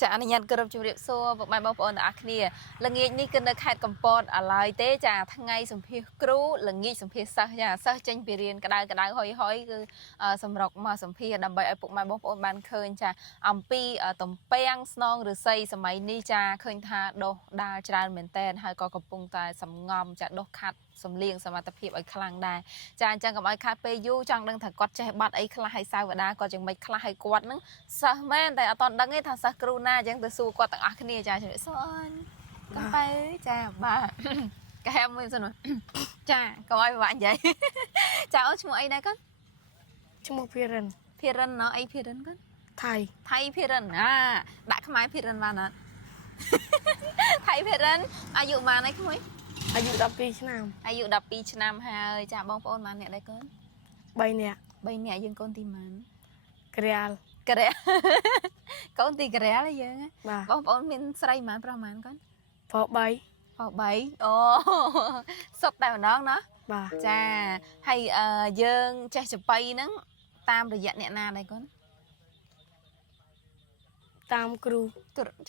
ចាអនុញ្ញាតគោរពជម្រាបសួរពុកម៉ែបងប្អូនទាំងអស់គ្នាល្ងាចនេះគឺនៅខេត្តកំពតអាឡើយទេចាថ្ងៃសម្ភាសគ្រូល្ងាចសម្ភាសសិស្សចាសិស្សចេញពីរៀនក្តៅហុយគឺសម្រុកមកសម្ភាសដើម្បីឲ្យពុកម៉ែបងប្អូនបានឃើញចាអំពីតំពាំងស្នងឫស្សីសម័យនេះចាឃើញថាដុះដាលច្រើនមែនតែនហើយក៏កំពុងតែសំងំចាដុះខាត់សំលៀងសមត្ថភាពឲ្យខ្លាំងដែរចាអញ្ចឹងកុំឲ្យខាត់ពេលយូរចង់ដឹងថាគាត់ចេះបាត់អីខ្លះហើយសាវតាគាត់យ៉ាងម៉េចខ្លះហើយគាត់នឹងសិស្សមែនតែអត់ដឹងទេថាសិស្សគ្រូណាអញ្ចឹងទៅសួរគាត់ទាំងអស់គ្នាចាជំរាបសួរអូនកំបែចាបាទកែមួយសិនចាកុំឲ្យពិបាកនិយាយចាអូនឈ្មោះអីដែរគាត់ឈ្មោះភិរិនណ៎អីភិរិនគាត់ថៃភិរិនដាក់ខ្មែរភិរិនបានអត់ថៃភិរិនអាយុប៉ុន្មានឯងក្មួយអាយុ12ឆ្នាំអាយុ12ឆ្នាំហើយចាបងប្អូនប៉ុន្មានអ្នកដែរកូន3នាក់យើងកូនទីប៉ុន្មានក្រាលកូនទីក្រាលយើងបងប្អូនមានស្រីប៉ុន្មានប្រុសប៉ុន្មានកូនប្រុស3អូសុកតែម្ដងណាបាទចាហើយយើងចេះចបៃហ្នឹងតាមរយៈអ្នកណាដែរកូនតាមគ្រូ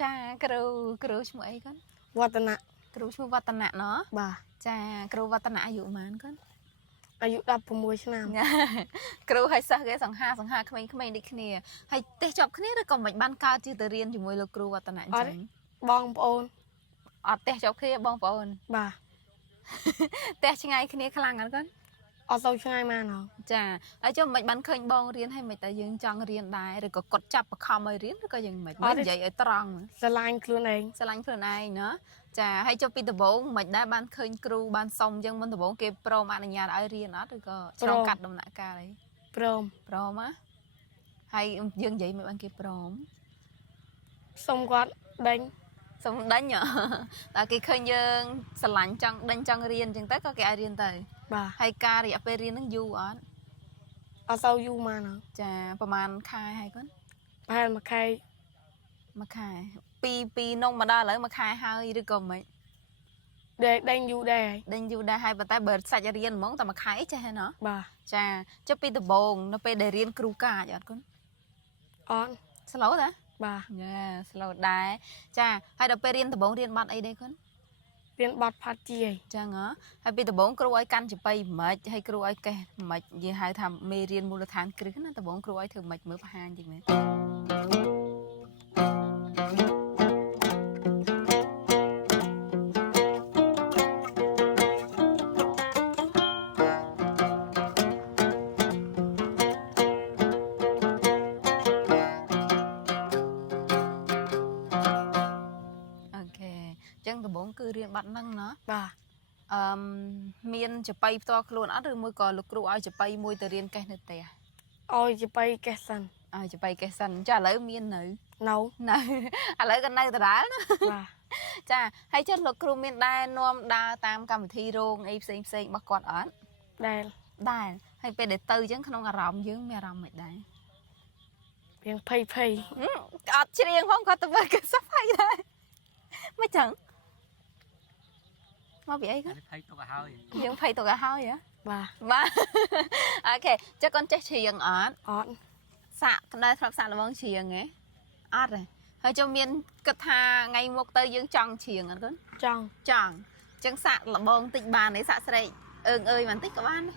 ចាគ្រូឈ្មោះអីកូនវឌ្ឍនៈគ្រូឈ្មោះវឌ្ឍនៈណ៎បាទចាគ្រូវឌ្ឍនៈអាយុប៉ុន្មានកូនអាយុ16ឆ្នាំគ្រូឲ្យសិស្សគេសង្ហាក្មេងៗដូចគ្នាហើយទេសជាប់គ្នាឬក៏មិនបានកើតជាទៅរៀនជាមួយលោកគ្រូវឌ្ឍនៈអញ្ចឹងបងប្អូនអត់ទេសជាប់គ្នាបងប្អូនបាទទេសឆ្ងាយគ្នាខ្លាំងអត់កូនអត់ទៅឆ្ងាយម៉ានហ៎ចាហើយចុះមិនបានឃើញបងរៀនហើយមិនតែយើងចង់រៀនដែរឬក៏គាត់ចាប់បខំឲ្យរៀនឬក៏យ៉ាងមិននិយាយឲ្យត្រង់ស្រឡាញ់ខ្លួនឯងណាចាហើយចុះពីដំបូងមិនដែរបានឃើញគ្រូបានសុំអញ្ចឹងមុនដំបូងគេព្រមអនុញ្ញាតឲ្យរៀនអត់ឬក៏ឆ្លងកាត់ដំណាក់កាលអីព្រមហើយយើងនិយាយមិនបានគេព្រមសុំគាត់ដេញតែគេឃើញយើងស្រឡាញ់ចង់ដេញចង់រៀនអញ្ចឹងទៅក៏គេឲ្យរៀនទៅបាទហើយការរយៈពេលរៀនហ្នឹងយូរអត់ទៅយូរម៉ានហ៎ចាប្រហែលខែហើយគាត់ប្រហែលមួយខែពីនំមកដល់ឥឡូវមួយខែហើយឬក៏មិនដេញយូរដែរហើយប៉ុន្តែបើសាច់រៀនហ្មងតែមួយខែចេះហ៎ណាបាទចាចុះពីដំបូងនៅពេលដែលរៀនគ្រូកាចអត់គាត់អត់ស្លូតហ៎បាទយ៉ាស្លូតដែរចាហើយដល់ពេលរៀនដំបូងរៀនបាត់អីដែរគាត់រៀនបាត់ផាត់ជាយចឹងហ៎ហើយពីដំបូងគ្រូឲ្យកាន់ចបៃមិនហើយគ្រូឲ្យកេះមិននិយាយហៅថាមេរៀនមូលដ្ឋានគ្រឹះណាដំបូងគ្រូឲ្យធ្វើមិនមើលបង្ហាញតិចមែនដំបូងគឺរៀនបាត់ហ្នឹងណាបាទមានចបៃផ្ទាល់ខ្លួនអត់ឬមួយក៏លោកគ្រូឲ្យចបៃមួយទៅរៀនកេះនៅផ្ទះឲ្យចបៃកេះសិនចាឥឡូវមាននៅឥឡូវក៏នៅដដែលណាបាទចាហើយចុះលោកគ្រូមានដែរនាំដើរតាមកម្មវិធីរោងអីផ្សេងរបស់គាត់អត់ដែរហើយពេលដែលទៅអញ្ចឹងក្នុងអារម្មណ៍យើងមានអារម្មណ៍មិនដែររៀងភ័យអត់ច្រៀងផងគាត់ទៅមើលគេសោះភ័យដែរមិនចឹងមកពីអីគាត់ភ័យទុកឲ្យហើយយើងភ័យទុកឲ្យហើយហ៎បាទអូខេចុះកូនចេះច្រៀងអត់សាក់ក្តៅធ្លាប់សាក់លបងច្រៀងហ៎អត់ទេហើយចុះមានគិតថាថ្ងៃមុខទៅយើងចង់ច្រៀងអត់កូនចង់អញ្ចឹងសាក់លបងតិចបានទេសាក់ស្រែកអើយបន្តិចក៏បានដែ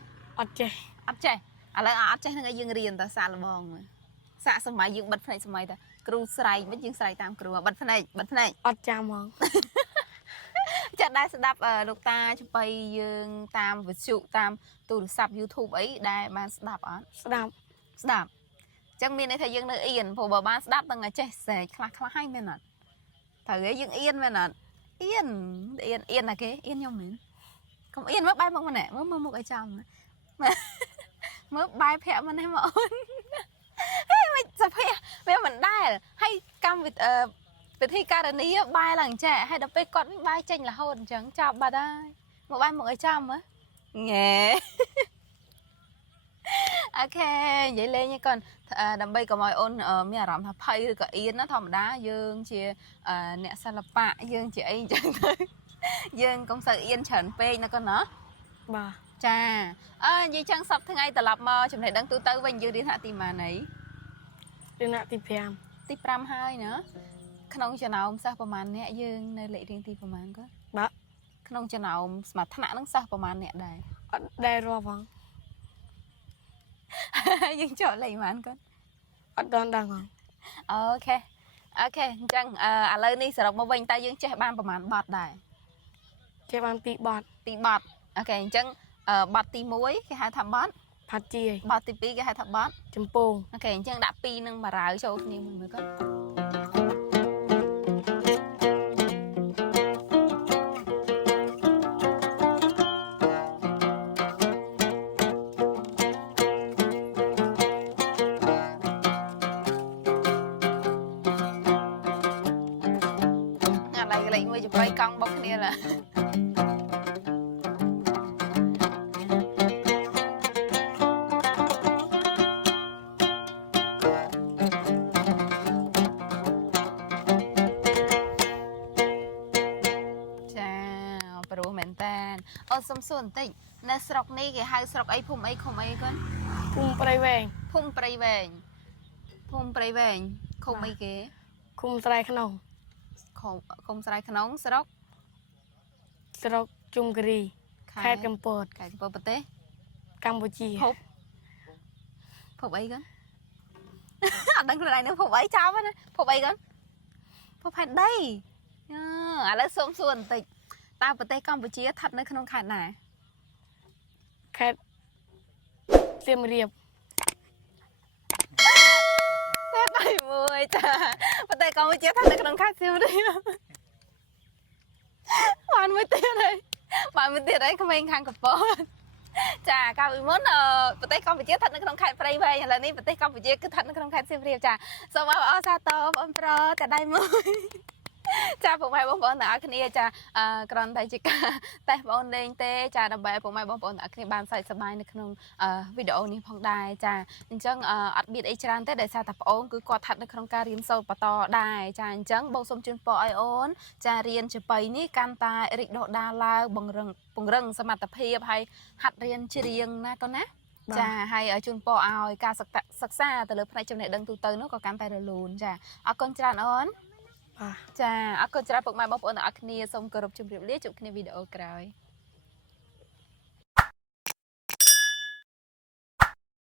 រអត់ចេះឥឡូវអត់ចេះហ្នឹងឲ្យយើងរៀនតើសាក់លបងមើលសាក់សម័យយើងបិទភ្នែកសម័យតើគ្រូស្រែកមិនយើងស្រែកតាមគ្រូបិទភ្នែកអត់ចាំហ្មងចាក់ដែរស្ដាប់លោកតាចបៃយើងតាមវិទ្យុតាមទូរស័ព្ទ YouTube អីដែលបានស្ដាប់អត់ស្ដាប់អញ្ចឹងមានន័យថាយើងនៅអៀនព្រោះបើបានស្ដាប់ដឹងតែចេះស្រែកខ្លះហើយមែនអត់ត្រូវឯងយើងអៀនមែនអត់អៀនណាគេអៀនខ្ញុំមែនកុំអៀនមើលបែរមុខម្នាក់មើលមុខឲ្យចំមើលបែរភ័ក្រម្នាក់មកអូនហេមិនសភាវាមិនដែលហើយកម្មវិធីពិធីការនីបែរឡើងចេះហើយដល់ពេលគាត់វិញបែរចេញរហូតអញ្ចឹងចប់បាត់ហើយមកបែរមកឲ្យចំហ៎ងែអូខេនិយាយលេងឯងកូនដើម្បីកុំឲ្យអូនមានអារម្មណ៍ថាភ័យឬក៏អៀនណាធម្មតាយើងជាអ្នកសិល្បៈយើងជាអីអញ្ចឹងទៅយើងកុំសូវអៀនច្រើនពេកណាកូនណាបាទចានិយាយចឹងសប្តាហ៍ថ្ងៃត្រឡប់មកចំណេះដឹងទូទៅវិញយើងរៀនថ្នាក់ទីម៉ានអីរៀនថ្នាក់ទី5ហើយណា ขนมจะหนาวซะประมาณเนี้ยยืงในเละเรียงตีประมาณก็ บ่ ขนมจะหนาวสมัครถนัดนั่งซะประมาณเนี้ยได้ อดได้รอบัง ยังเจาะอะไรมันก็ อดดอนดังบัง โอเคจังเลยนี่สำหรับมาวันตายังเจ๊บ้านประมาณบาทได้ เจ็บมันปีบอด ตีบาทโอเคจังบาทตีมุ้ยcái hai thập bát ผัดจี บาทตีปีcái hai thập bát จมโปง โอเคจังดับปีนึงมาร้ายโชว์นี่มึงmới có อะไรมือจะไปกองบอกเนี่ยแหละจ้าปรู้เหมือนแตนสมส่วนติในสระนี้กี่ไฮสระไอ้พุ่มไอ้คมไอ้กัน คุมไปแหวง พุ่มไปแหวงคมไอ้เก๋ คุมไตรขนม คมสไลขนมสระ สรกจุมกรีแคดกำปด ไก่ปอปเต้ กัมพูชี พบไอ้กัน ดังอะไรเนี่ยพบไอ้จ้าวนะพบไอ้กันพบแผ่นได้แล้วส้มส่วนติตาปเต้กัมพูชีทัดในขนมขาดไหน แคดเสียมเรียบ แม่ไปมวยจ้าปเต้กัมพูชีทัดในขนมขาดเสียวเลยหวานไม่เตี้ยเลยหวานไม่เตี้ยได้ขมิ้นข้างกับปอนจ้าก้าวอีมอนประเทศกัมพูชีทัดในขนมไข่ไพรใบอย่างนี้ประเทศกัมพูชีก็ทัดในขนมไข่เสียบเรียบจ้าสมัยว่าซาโต้อมโปรแต่ได้มือจ้าผมไปบองปอนหนาคณีจ้ากรอนไทยจิกาแต่บองเด้งเต้จ้าดับเบิลผมไปบองปอนหนาคณีบานใส่สบายในขนมวิดีโอนี้พองได้จ้าจังอัดบีดไอจานเต้ได้ซาตับโอนคือกอดทัดในขนมการเรียนโซปตอได้จ้าจังบองสมจุนปอไอโอนจ้าเรียนจะไปนี่การตายริกโดดาลาบังเริงสมัติเพียบให้หัดเรียนเชียงนะก็นะจ้าให้จุนปอเอาการศึกษาแต่เลือกในจำเนดังตูเตอร์นู้ก็การไปเรียนรู้จ้าเอาคนจานอ้อนจ้าเอาคนจานปกมาบอกปอนอักเนียสมกรบจุ่มเรียบเรียจุ่มในวิดีโอกราย